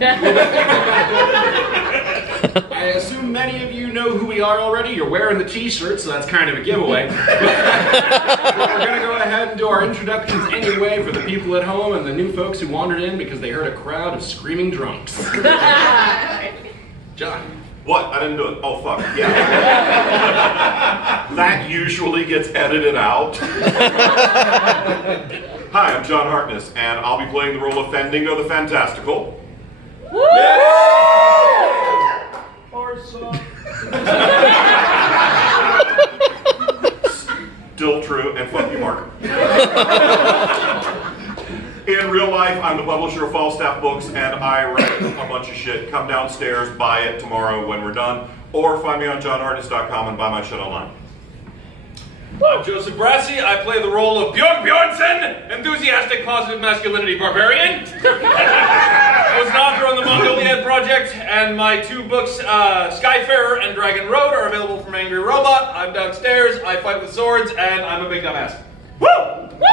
I assume many of you know who we are already. You're wearing the t-shirt, so that's kind of a giveaway. We're going to go ahead and do our introductions anyway for the people at home and the new folks who wandered in because they heard a crowd of screaming drunks. John. What? I didn't do it. Oh, fuck. Yeah. That usually gets edited out. Hi, I'm John Hartness, and I'll be playing the role of Fendingo the Fantastical. Woo! Still true, and fuck you, Mark. In real life, I'm the publisher of Falstaff Books, and I write a bunch of shit. Come downstairs, buy it tomorrow when we're done, or find me on johnhartness.com and buy my shit online. I'm Joseph Brassi. I play the role of Bjorn Bjornsson, enthusiastic positive masculinity barbarian. I was an author on the Mongoliad Project, and my two books, Skyfarer and Dragon Road, are available from Angry Robot. I'm downstairs, I fight with swords, and I'm a big dumbass. Woo! Woo!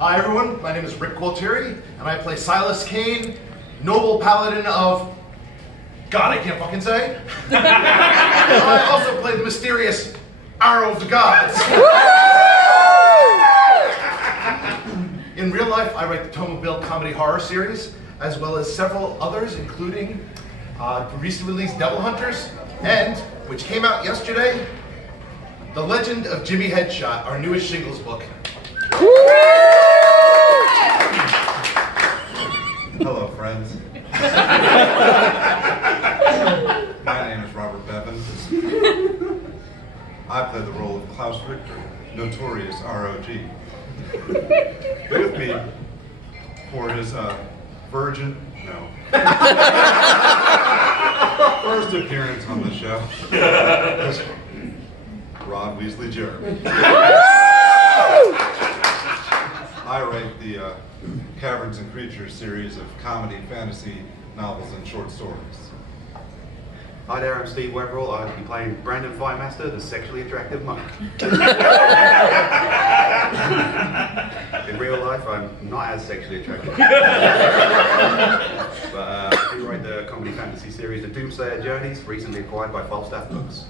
Hi everyone, my name is Rick Gualtieri, and I play Silas Kane, noble paladin of... God, I can't fucking say. I also play the mysterious Arrow of the Gods. In real life, I write the Tomobile comedy horror series, as well as several others, including the recently released Devil Hunters, and, which came out yesterday, The Legend of Jimmy Headshot, our newest shingles book. Hello, friends. My name is Robert Bevins. I play the role of Klaus Richter, notorious ROG. With me for his first appearance on the show, Rod Weasley Jeremy. I write the Caverns and Creatures series of comedy, fantasy, novels, and short stories. Hi there, I'm Steve Webberall. I'll be playing Brandon Firemaster, the sexually attractive monk. In real life, I'm not as sexually attractive. But I do write the comedy fantasy series, The Doomsayer Journeys, recently acquired by Falstaff Books.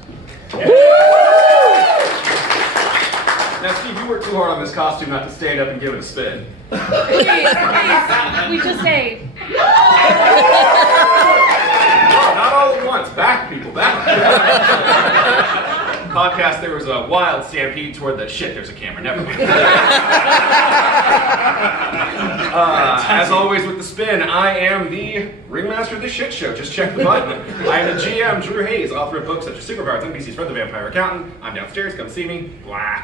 Now, Steve, you worked too hard on this costume not to stand up and give it a spin. Please, we just say. Not all at once. Back, people, back. Podcast, there was a wild stampede toward the shit. There's a camera. Never mind. As always with the spin, I am the ringmaster of this shit show. Just check the button. I am the GM, Drew Hayes, author of books such as Superpowers, NBC's Fred the Vampire Accountant. I'm downstairs. Come see me. Blah.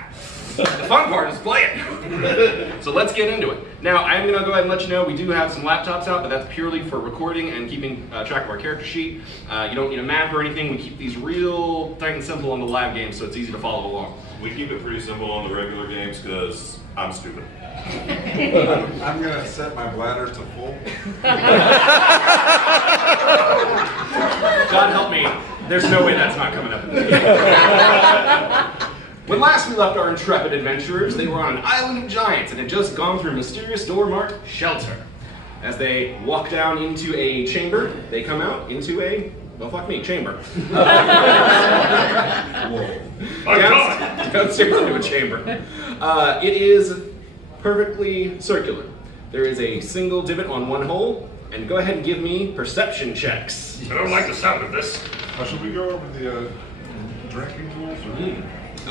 The fun part is playing. So let's get into it. Now, I'm going to go ahead and let you know we do have some laptops out, but that's purely for recording and keeping track of our character sheet. You don't need a map or anything. We keep these real tight and simple on the live games, so it's easy to follow along. We keep it pretty simple on the regular games because I'm stupid. I'm going to set my bladder to full. God help me. There's no way that's not coming up in the game. When last we left our intrepid adventurers, they were on an island of giants and had just gone through a mysterious door marked Shelter. As they walk down into a chamber, they come out into a, well, fuck me, chamber. Downstairs into a chamber. It is perfectly circular. There is a single divot on one hole, and go ahead and give me perception checks. I don't like the sound of this. Should we go over the drinking rules?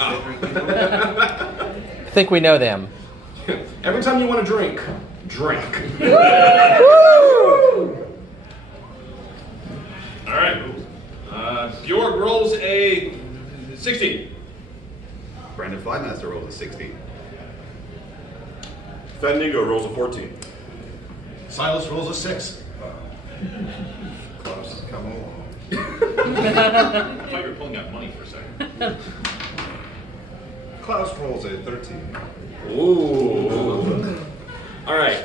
I think we know them. Every time you want to drink, drink. All right. Bjorg rolls a 16. Brandon Firemaster rolls a 16. Fendingo rolls a 14. Silas rolls a 6. Klaus, come along. I thought you were pulling out money for a second. Klaus rolls a 13. Ooh. All right.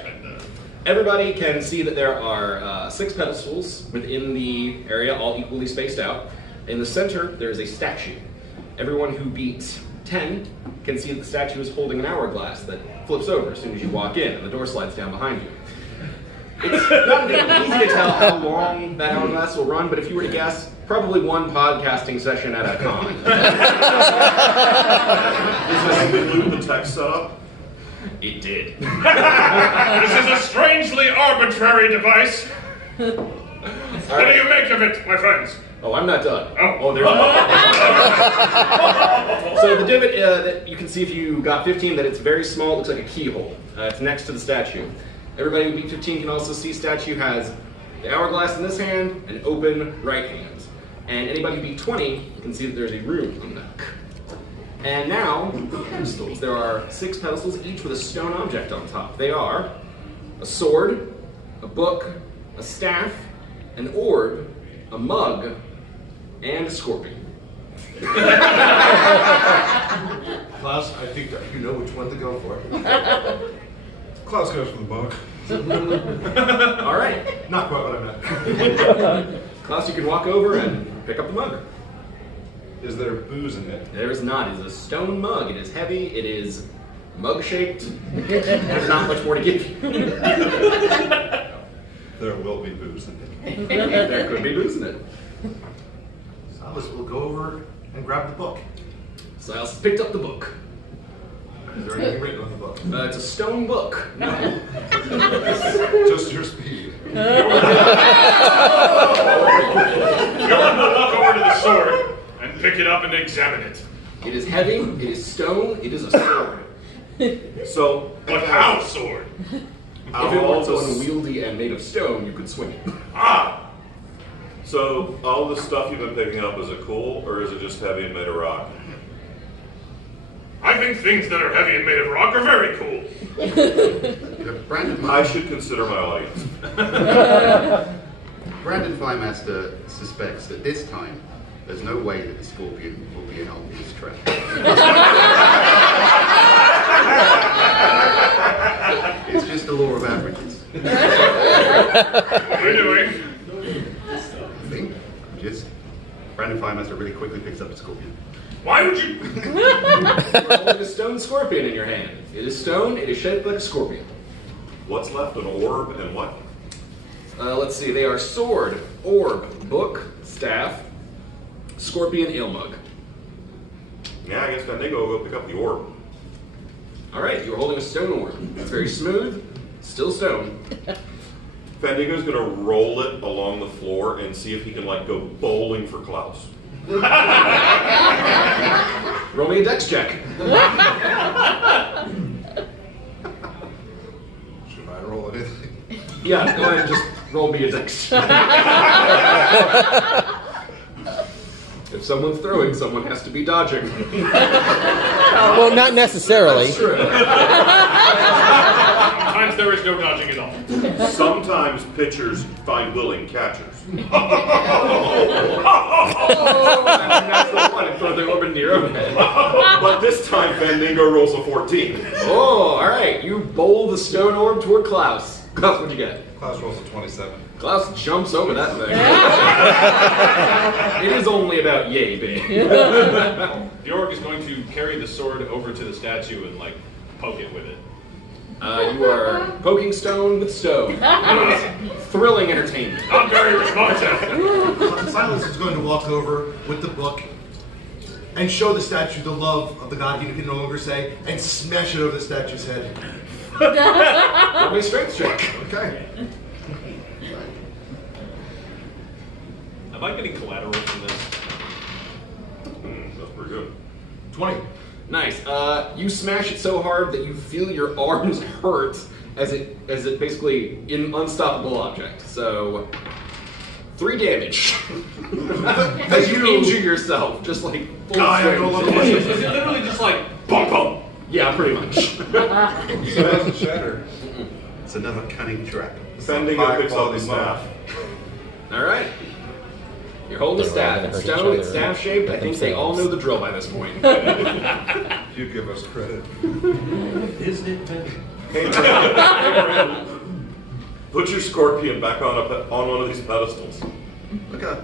Everybody can see that there are 6 pedestals within the area, all equally spaced out. In the center, there is a statue. Everyone who beats 10 can see that the statue is holding an hourglass that flips over as soon as you walk in, and the door slides down behind you. It's not easy to tell how long that hourglass will run, but if you were to guess, probably one podcasting session at a con. Does it include the text setup? It did. This is a strangely arbitrary device. What do you make of it, my friends? Oh, I'm not done. Oh, there's more. So the divot that you can see if you got 15, that it's very small, it looks like a keyhole. It's next to the statue. Everybody who beat 15 can also see statue has the hourglass in this hand, an open right hand. And anybody who beat 20 can see that there's a rune on the back. And now, pedestals. There are 6 pedestals, each with a stone object on top. They are a sword, a book, a staff, an orb, a mug, and a scorpion. Klaus, I think that you know which one to go for. Klaus goes for the book. All right. Not quite what I meant. Klaus, you can walk over and pick up the mug. Is there booze in it? There is not. It is a stone mug. It is heavy. It is mug-shaped. There's not much more to give you. There will be booze in it. There could be booze in it. Silas will go over and grab the book. Silas picked up the book. Is there anything written on the book? It's a stone book. No. Just your speed. Bjorn will walk over to the sword and pick it up and examine it. It is heavy. It is stone. It is a sword. So, But how sword? If it weren't so unwieldy and made of stone, you could swing it. Ah! So, all the stuff you've been picking up, is it cool, or is it just heavy and made of rock? I think things that are heavy and made of rock are very cool. Brandon, I should consider my audience. Brandon Firemaster suspects that this time there's no way that the scorpion will be an obvious trap. It's just the law of averages. What are you doing? I think just Brandon Firemaster really quickly picks up the scorpion. Why would you? You're holding a stone scorpion in your hand. It is stone. It is shaped like a scorpion. What's left? An orb and what? Let's see. They are sword, orb, book, staff, scorpion, ale mug. Yeah, I guess Fandango will go pick up the orb. All right. You're holding a stone orb. It's very smooth. Still stone. Fandango's gonna roll it along the floor and see if he can, like, go bowling for Klaus. Roll me a dex check. Should I roll anything? Yeah, go ahead and just roll me a dex check. If someone's throwing, someone has to be dodging. Well, not necessarily. That's true. Sometimes there is no dodging at all. Sometimes pitchers find willing catchers. That's the one. And throw the orb into your own head. But this time Fandango rolls a 14. Oh, all right. You bowl the stone orb toward Klaus. Klaus, what'd you get? Klaus rolls a 27. Klaus jumps over that thing. It is only about yay big. The orc is going to carry the sword over to the statue and, like, poke it with it. You are poking stone with stone. Thrilling entertainment. Not very responsive. Silas is going to walk over with the book and show the statue the love of the god he can no longer say and smash it over the statue's head. Roll me a strength check. Okay. Am I getting collateral from this? That's pretty good. 20. Nice. You smash it so hard that you feel your arms hurt as it basically an unstoppable object. So 3 damage. As you injure yourself, just like full strength. Is it literally just like bum bum? Yeah, pretty much. So it doesn't shatter. It's another cunning trap. Fandango picks up the staff. All right. You're holding the staff. It's stone. It's staff shaped. I think they all know the drill by this point. You give us credit. Isn't it? Hey, put your scorpion back on one of these pedestals. Look at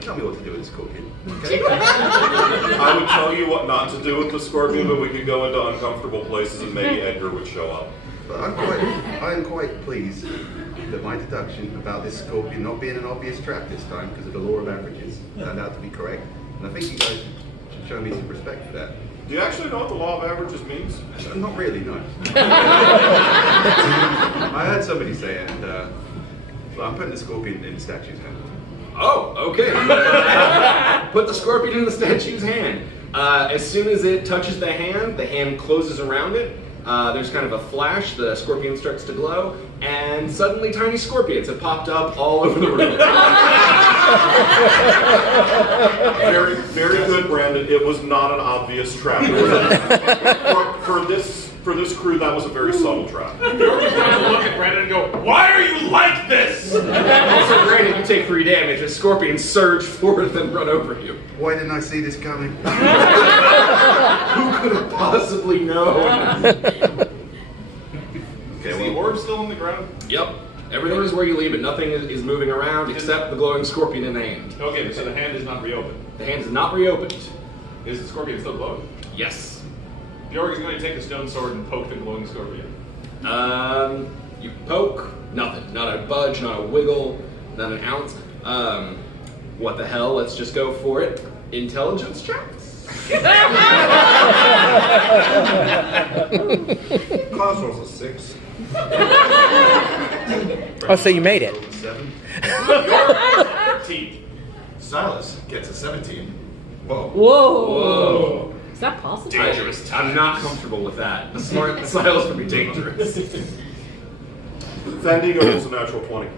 Tell me what to do with this scorpion. I would tell you what not to do with the scorpion, but we could go into uncomfortable places and maybe Edgar would show up. But I am quite pleased that my deduction about this scorpion not being an obvious trap this time because of the law of averages turned out to be correct. And I think you guys should show me some respect for that. Do you actually know what the law of averages means? Not really, no. I heard somebody say it, and well, I'm putting the scorpion in the statue's hand. Oh, okay. Put the scorpion in the statue's hand. As soon as it touches the hand closes around it. There's kind of a flash, the scorpion starts to glow, and suddenly tiny scorpions have popped up all over the room. Very, very good, Brandon. It was not an obvious trap. For this crew, that was a very subtle trap. Bjork is going to look at Brandon and go, "Why are you like this?" Also, Brandon, you take 3 damage as scorpions surge forth and run over you. Why didn't I see this coming? Who could have possibly known? Is the orb still in the ground? Yep. Everything is where you leave it. Nothing is moving around except the glowing scorpion in the hand. Okay, so the hand is not reopened. The hand is not reopened. Is the scorpion still glowing? Yes. Bjork is going to take a stone sword and poke the glowing scorpion. You poke, nothing. Not a budge, not a wiggle, not an ounce. What the hell? Let's just go for it. Intelligence checks. Class rolls a 6. Oh, so you made it. 7. 13. Silas gets a 17. Whoa. Whoa. Is that possible? Dangerous. I'm not comfortable with that. The smart Silas would be dangerous. Fandigo rolls a natural 20.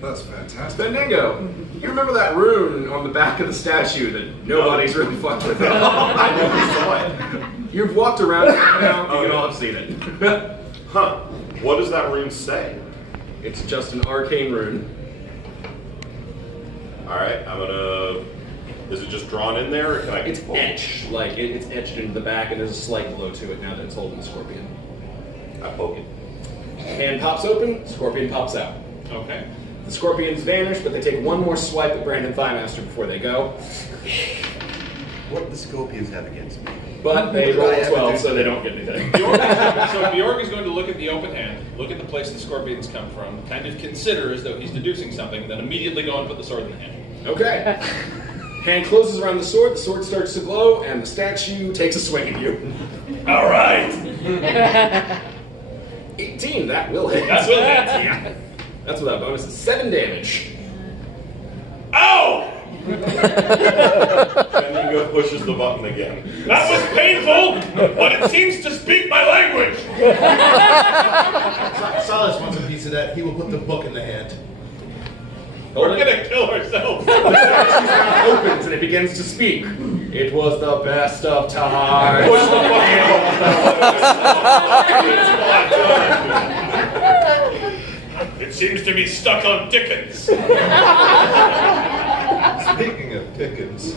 That's fantastic. Bendigo, you remember that rune on the back of the statue that nobody's really fucked with at all? I never saw it. You've walked around it now, you can all have seen it. Huh. What does that rune say? It's just an arcane rune. Alright, I'm gonna... Is it just drawn in there, or can I... It's etched, like it's etched into the back, and there's a slight glow to it now that it's holding the scorpion. I poke it. Hand pops open, scorpion pops out. Okay. The scorpions vanish, but they take one more swipe at Brandon Thighmaster before they go. What do the scorpions have against me? But they roll a 12, so they don't get anything. So Bjork is going to look at the open hand, look at the place the scorpions come from, kind of consider as though he's deducing something, then immediately go and put the sword in the hand. Okay. Hand closes around the sword starts to glow, and the statue takes a swing at you. All right. 18, that will hit. That will hit. Yeah. That's what that bonus is. 7 damage. Ow! Fandigo pushes the button again. That was painful, but it seems to speak my language. Silas wants a piece of that. He will put the book in the hand. We're gonna kill ourselves. The statue now opens and it begins to speak. It was the best of times. Push the button. It seems to be stuck on Dickens. Speaking of Dickens,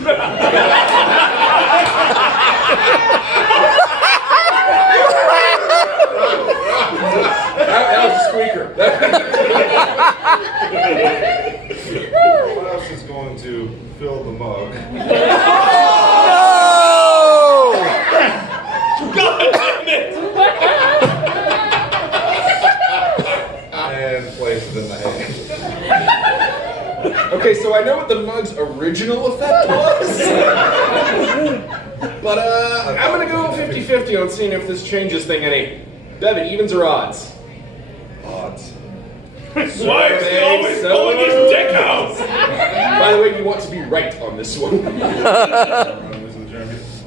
That was a squeaker. Klaus is going to fill the mug God damn it! and place it in the hand. Okay, so I know what the mug's original effect was. But I'm gonna go 50-50 on seeing if this changes thing any. Bevan, evens or odds? Odds. Why is he always pulling his dick out? By the way, you want to be right on this one.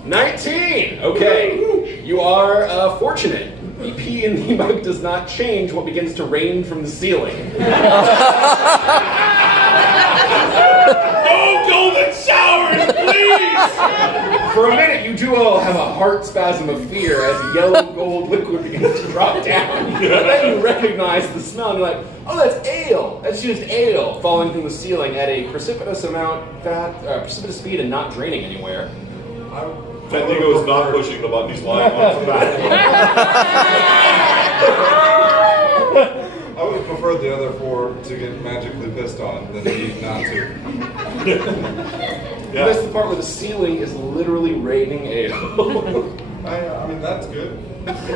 19! Okay. You are fortunate. The pee in the mug does not change what begins to rain from the ceiling. No golden showers, please! For a minute, you do all have a heart spasm of fear as yellow gold liquid begins to drop down. But then you recognize the smell and you're like, oh, that's ale. That's just ale falling from the ceiling at a precipitous precipitous speed and not draining anywhere. Fandigo is not pushing the button, he's lying on his back. I would prefer the other 4 to get magically pissed on than me not to. Yeah. That's the part where the ceiling is literally raining ale. I mean, that's good. It's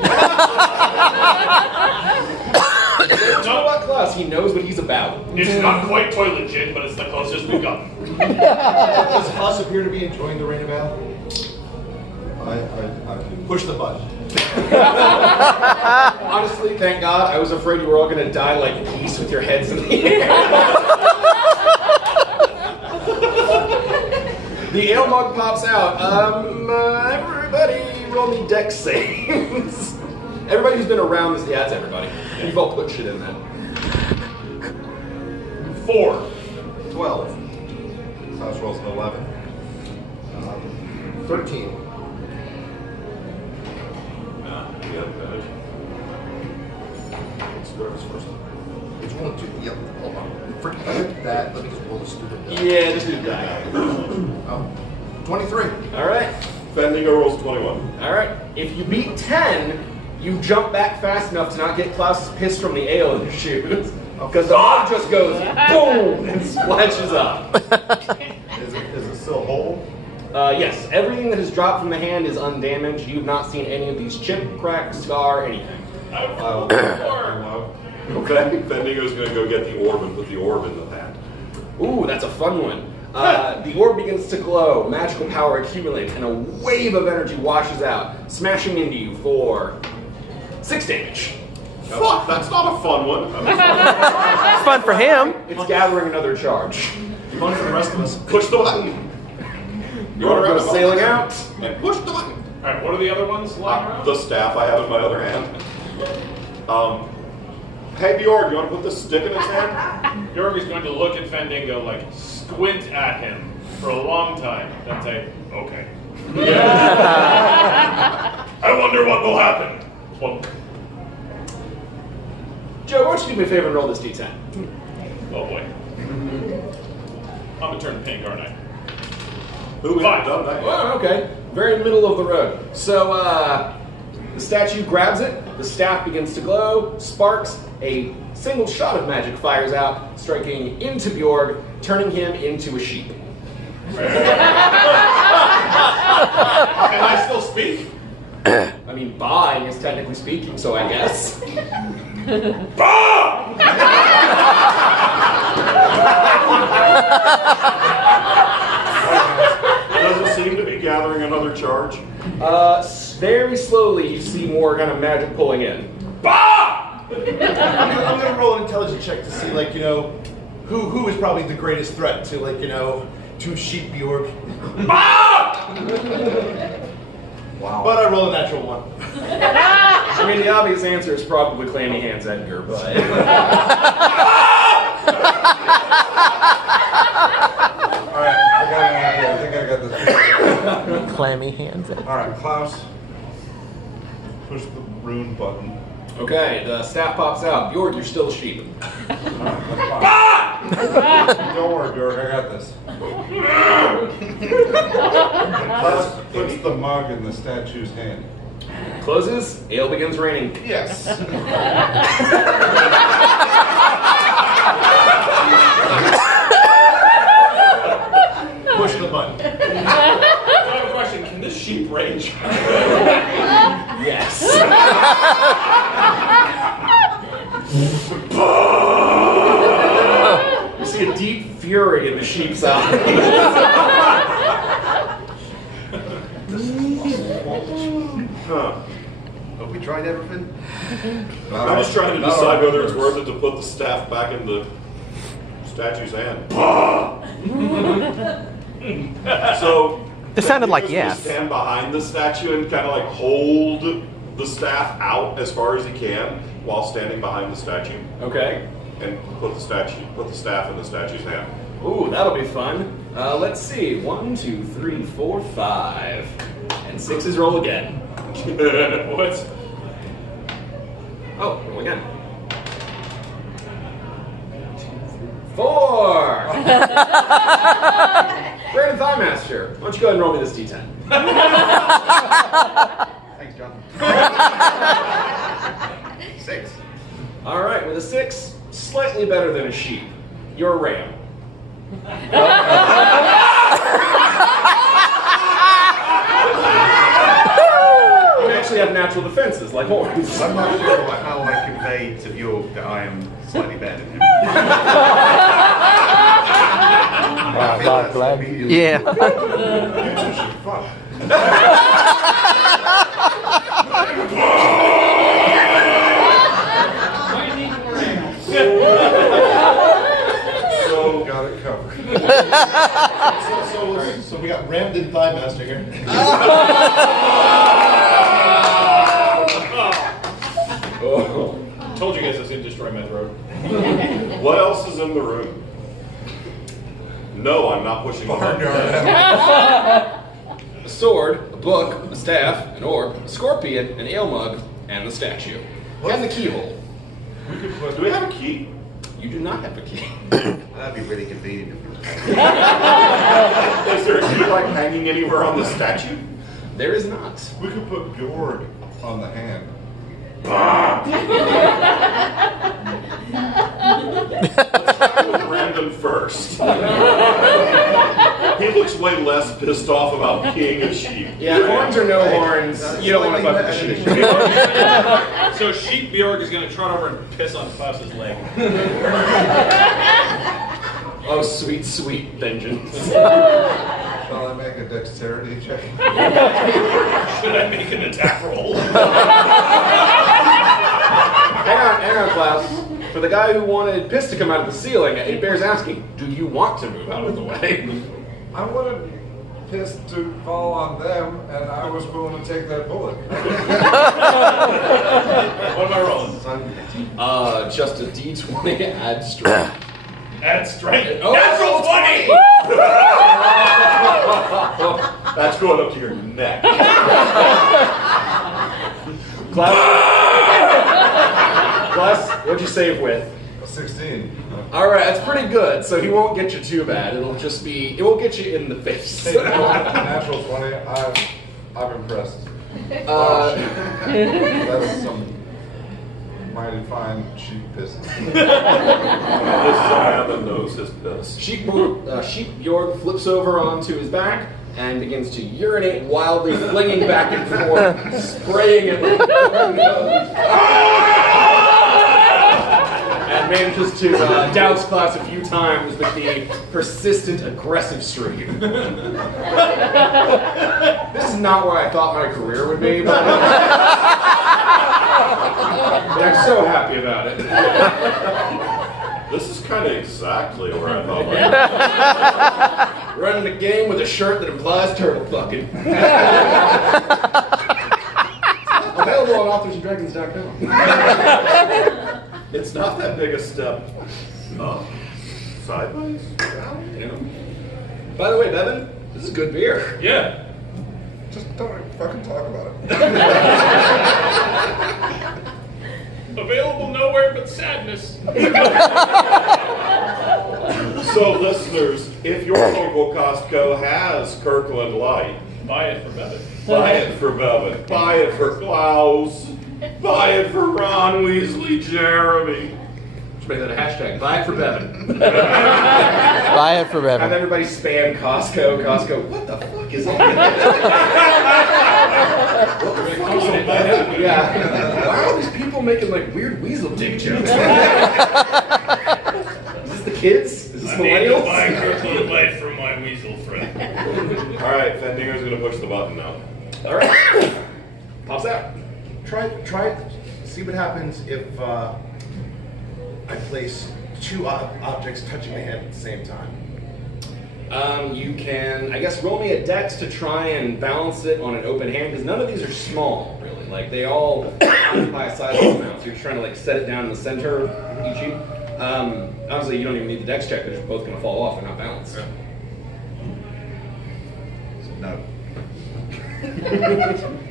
not about class. He knows what he's about. It's not quite toilet gin, but it's the closest we've gotten. Does Haas appear to be enjoying the rain of ale? I do. Push the button. Honestly, thank God, I was afraid you were all going to die like geese with your heads in the air. The ale mug pops out. Everybody roll me dex saves. Everybody who's been around this, yeah, it's everybody. You've all put shit in that. 4. 12. Klaus rolls an 11. 13. Which one? Yep. Hold on. Forget that. Let me just roll the stupid die. Yeah, just do that. Oh. 23. All right. Bendigo rolls 21. All right. If you beat 10, you jump back fast enough to not get Klaus's piss from the ale in your shoes. Because the mug just goes boom and splashes up. Is it still whole? Yes, everything that has dropped from the hand is undamaged. You've not seen any of these chip, crack, scar, anything. Okay. Bendigo's going to go get the orb and put the orb in the pan. Ooh, that's a fun one. The orb begins to glow, magical power accumulates, and a wave of energy washes out, smashing into you for 6 damage. Fuck, that's not a fun one. It's fun for him. It's gathering another charge. Fun for the rest of us. Push the button. You want to go sailing out? And push the button. Alright, what are the other ones lying around? The staff I have in my other hand. Hey Bjorn, you want to put the stick in his hand? Bjorg is going to look at Fandango, like, squint at him for a long time, then say, okay. I wonder what will happen. Well, Joe, why don't you do me a favor and roll this d10? oh boy. I'm gonna turn pink, aren't I? Who hasn't 5. done that yet? Oh, okay. Very middle of the road. So, the statue grabs it, the staff begins to glow, sparks, a single shot of magic fires out, striking into Bjorg, turning him into a sheep. Can I still speak? I mean, buying is technically speaking, so I guess. Does it seem to be gathering another charge? Very slowly you see more kind of magic pulling in. I'm gonna roll an intelligence check to see, like, who is probably the greatest threat to, like, to Sheep Bjorg. Wow. But I roll a natural 1. I mean, the obvious answer is probably Clammy Hands Edgar, but... Alright, I got an idea. I think I got this. Clammy hands. Alright, Klaus. Push the rune button. Okay, the staff pops out. Bjorg, you're still a sheep. Don't worry, Bjork, I got this. Klaus puts the mug in the statue's hand. Closes, ale begins raining. Yes. Push the button. So I have a question. Can this sheep rage? Yes. You see a deep fury in the sheep's eyes. Huh. Have we tried everything? I'm just trying to decide whether it's worth it to put the staff back in the statue's hand. So... It sounded like Bendigo's gonna yes. stand behind the statue and kind of like hold the staff out as far as he can while standing behind the statue, Okay. and put the staff in the statue's hand. Ooh, that'll be fun. Let's see. 1, 2, 3, 4, 5. And 6s roll again. What? Oh, roll again. 4! Brandon Thighmaster, why don't you go ahead and roll me this d10? Thanks, John. 6. All right, with a 6, slightly better than a sheep. You're a ram. You actually have natural defenses, like horns. I'm not sure how I convey to Bjork that I am slightly better than him. Yeah. You two should fuck. So got it covered. So we got rammed in Thigh Master here. Oh. Told you guys this didn't destroy my throat. What else is in the room? No, I'm not pushing the button. A sword, a book, a staff, an orb, a scorpion, an ale mug, and the statue. And the keyhole. Do we have a key? You do not have a key. That'd be really convenient. Is there a key like hanging anywhere on the statue? There is not. We could put Bjorg on the hand. Let's start with Brandon first. He looks way less pissed off about keying a sheep. Yeah, horns or no horns, you don't want to fuck with the sheep. So Sheep Bjorg is going to trot over and piss on Klaus's leg. Oh, sweet, sweet vengeance. Shall I make a dexterity check? Should I make an attack roll? Hang on, Klaus. For the guy who wanted piss to come out of the ceiling, it bears asking, do you want to move out of the way? I wanted piss to fall on them, and I was willing to take that bullet. What am I rolling? Just a D20, add strength. Add strength. Oh, Natural 20! That's going up to your neck. Klaus, what'd you save with? 16. All right, that's pretty good. So he won't get you too bad. It won't get you in the face. Hey, natural 20. I'm impressed. That's some mighty fine sheep piss. This is a man that knows his piss. Sheep Bjorg flips over onto his back and begins to urinate wildly, flinging back and forth, spraying it. And manages to douse Klaus a few times with the persistent, aggressive stream. This is not where I thought my career would be, but I'm so happy about it. This is kind of exactly where I thought we were. Running a game with a shirt that implies turtle fucking. Available on authorsanddragons.com. It's not that big a step sideways. You know. By the way, Bevan, this is good beer. Yeah. Just don't fucking talk about it. Available nowhere but sadness. So, listeners, if your local Costco has Kirkland Light, Buy it for Bevan. buy it for Bevan, buy it for Klaus, buy it for Ron Weasley, Jeremy. Let's make that a hashtag. Buy it for Bevan. Buy it for Have Bevan. everybody spam Costco. What the fuck is that? Yeah. Why are all these people making like weird weasel dick jokes? Is this the kids? Is this millennials? Buy Kirkland Light from my weasel friend. All right, Fendinger's going to push the button now. All right. Pops out. Try see what happens if I place two objects touching the hand at the same time. You can, I guess, roll me a dex to try and balance it on an open hand, because none of these are small, really. Like, they all occupy a sizable amount, so you're trying to, like, set it down in the center of each sheet. Honestly, you don't even need the dex check, they're just both going to fall off and not balance. So, no.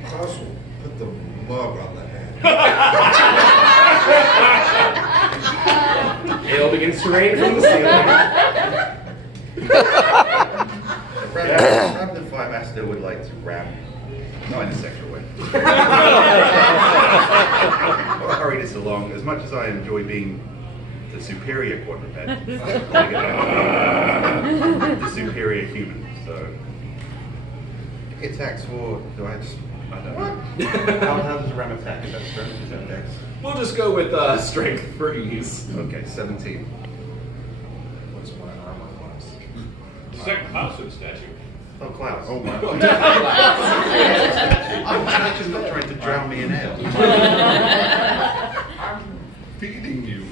Klaus will put the mug on the hand. Ale begins to rain from the ceiling. Perhaps the Fire Master would like to ram, not in a sexual way. I'll hurry this along. along. As much as I enjoy being the superior quadruped, the superior human. So it attacks for. I don't know. How does a ram attack? Is that strength? Is that dex? We'll just go with strength for ease. Okay, 17. What's my armor class? Second house of the statue. Oh, Klaus. Oh, my. Oh, I'm actually not trying to drown me in ale. I'm feeding you.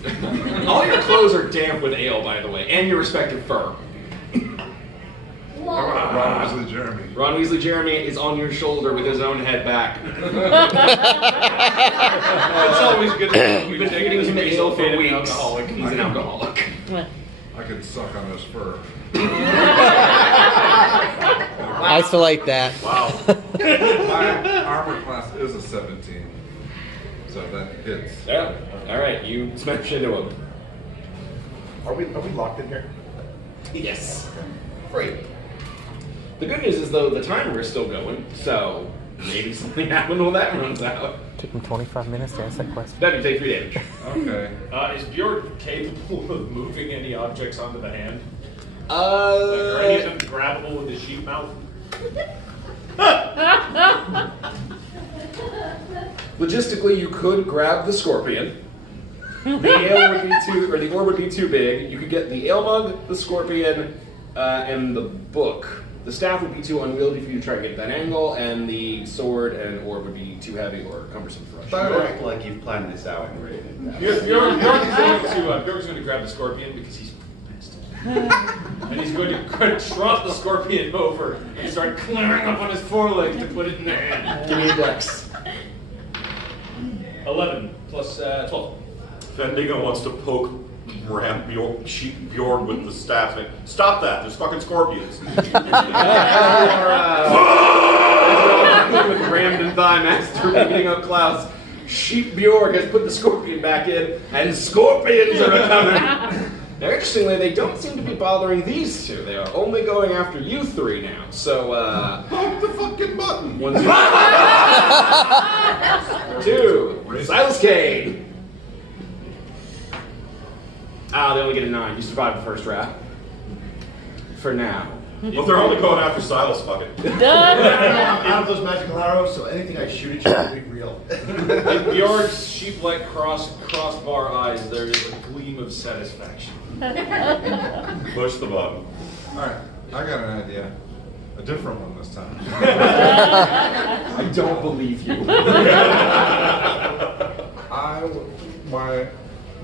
All your clothes are damp with ale, by the way, and your respective fur. Ron Weasley Jeremy. Ron Weasley Jeremy is on your shoulder with his own head back. It's always good to You've been taking him to ale for weeks. alcoholic. He's an alcoholic. I could suck on his fur. Isolate that. Wow. My armor class is a 17, so that hits. Yeah. All right, you smash into him. Are we locked in here? Yes. Great. The good news is, though, the timer is still going, so maybe something happened when that runs out. Took him 25 minutes to answer that question. Then you take 3 damage. Okay. Is Bjorn capable of moving any objects onto the hand? Are any of them grabbable with his sheep mouth? Logistically, you could grab the scorpion. The ale would be too, or the orb would be too big. You could get the ale mug, the scorpion, and the book. The staff would be too unwieldy for you to try and get that angle, and the sword and orb would be too heavy or cumbersome for us. You act like you've planned this out and read it. Bjorn's going to grab the scorpion because he's pissed. And he's going to drop the scorpion over and start clambering up on his forelegs to put it in their hand. Give me a dex. 11 plus 12. Fendigo wants to poke Bjorn with the staff. Saying, stop that! There's fucking scorpions. With Rammed and Thigh Master beating up Klaus, Sheep Bjorg has put the scorpion back in, and scorpions are coming. Now, interestingly, they don't seem to be bothering these two. They are only going after you 3 now. So, Poke the fucking button. 1, 2, Silas Cade. They only get a 9. You survived the first round. For now. Well, they're only going after Silas, fuck it. I'm out of those magical arrows, so anything I shoot at you will be real. In Bjorn's sheep-like crossbar eyes, there is a gleam of satisfaction. Push the button. Alright, I got an idea. A different one this time. I don't believe you.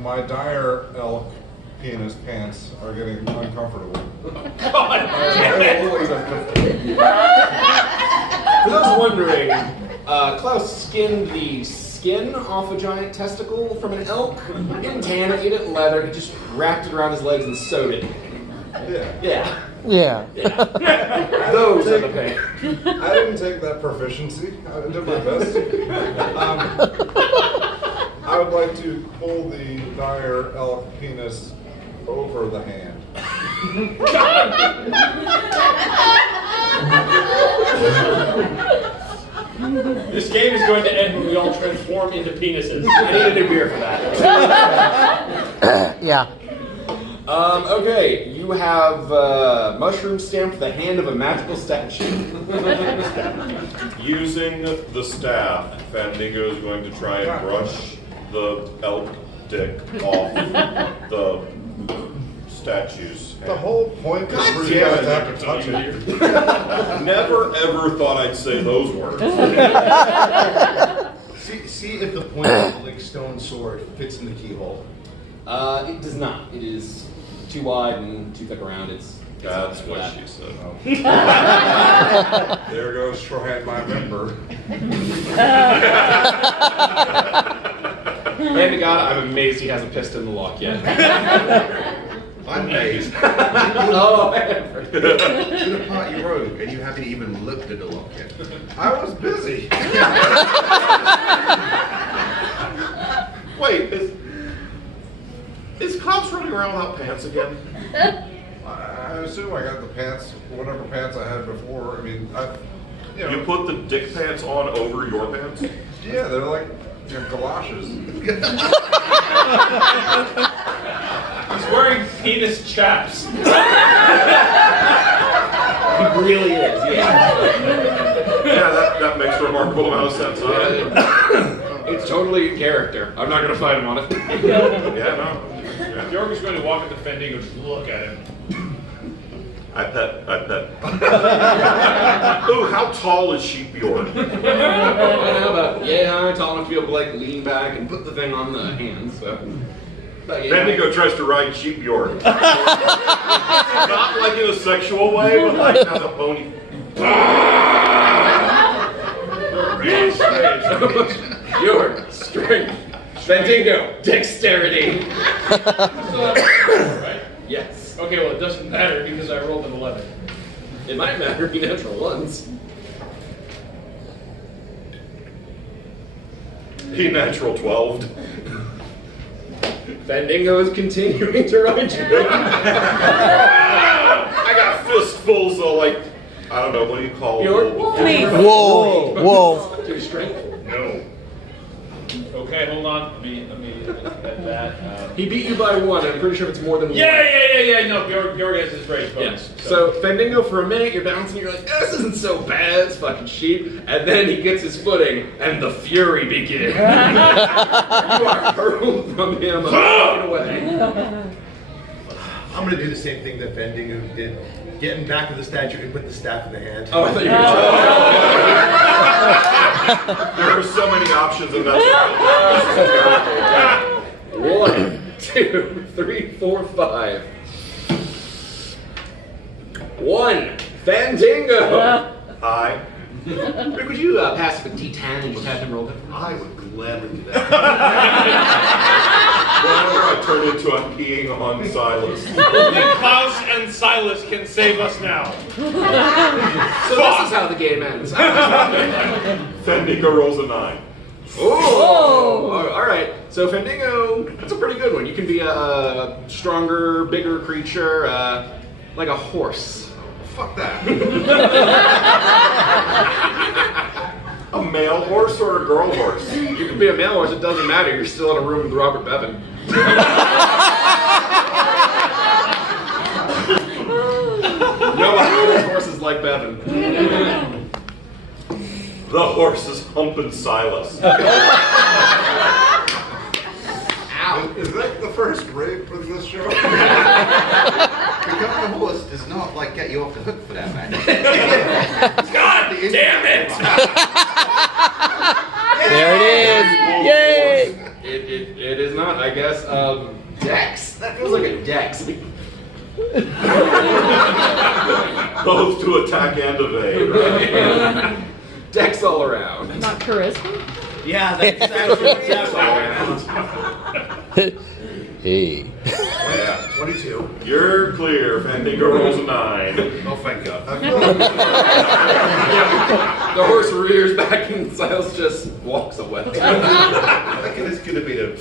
My dire elk penis pants are getting uncomfortable. Always uncomfortable. For those wondering, Klaus skinned the skin off a giant testicle from an elk, didn't tan it, ate it in leather, he just wrapped it around his legs and sewed it. Yeah. Yeah. Those are the pain. I didn't take that proficiency. I did my best. I would like to pull the dire elk penis over the hand. This game is going to end when we all transform into penises. I need a new beer for that. Yeah. Okay, you have mushroom stamped the hand of a magical statue. Using the staff, Fandango is going to try and brush the elk dick off the statue's hand. The whole point is for you damn guys it. to have to touch it. Never ever thought I'd say those words. See if the point of the like stone sword fits in the keyhole. It does not. It is too wide and too thick around. That's what she said. There goes trying my member. Man to God, I'm amazed he hasn't pissed in the lock yet. I'm amazed. Oh, To the party rogue, and you haven't even looked at the lock yet. I was busy. Wait, is Klaus running around without pants again? I assume I got the pants, whatever pants I had before. I mean, You put the dick pants on over your pants? yeah, they're like Your galoshes. He's wearing penis chaps. He really is, yeah. Yeah, that makes a remarkable amount of sense. It's totally in character. I'm not gonna fight him on it. Yeah, no. If Bjork is going to walk into Fandango, just look at him. I bet. Ooh, how tall is Sheep Bjorn? Yeah, tall enough to be able to like lean back and put the thing on the hands. So. But, yeah. Bendigo tries to ride Sheep Bjorn. Not like in a sexual way, but like as a pony. Your strength. Bendigo, dexterity. Right? Yes. Okay, well, it doesn't matter because I rolled an 11. It might matter in natural ones. He natural 12'd. Bendigo is continuing to ride you. I got fistfuls of like, I don't know, what do you call it? Whoa, whoa. Your strength? No. Okay, hold on. Let me get that. He beat you by 1. I'm pretty sure it's more than 1. Yeah. No, Bjork has his race bonus. Yeah. So Bendigo, for a minute, you're bouncing. You're like, this isn't so bad. It's fucking sheep. And then he gets his footing, and the fury begins. You are hurled from him and away. I'm gonna do the same thing that Bendigo did. Get him back to the statue and put the staff in the hand. Oh, I thought you were There are so many options in that. 1, 2, 3, 4, 5. 1. Fandango. Hi. Rick, would you pass with D10 and just have him roll it? I would gladly do that. Whenever I turn into I'm peeing on Silas. Only Klaus and Silas can save us now. So this is how the game ends. Bendigo rolls a 9. Oh! All right. So Fandango, that's a pretty good one. You can be a stronger, bigger creature, like a horse. Fuck that. A male horse or a girl horse? You can be a male horse. It doesn't matter. You're still in a room with Robert Bevan. No other horses like Bevan. The horse is humping Silas. Is that the first rape of this show? Becoming a horse does not like get you off the hook for that, man. God damn it! There it is. Yay! It is not, I guess. Dex. That feels like a dex. Both to attack and evade. Right? Dex all around. Not charisma? Yeah, that's Dex all around. Hey. Yeah. 22. You're clear. Fandango rolls a 9. Oh, thank God. The horse rears back and Silas just walks away. I think it's going to be a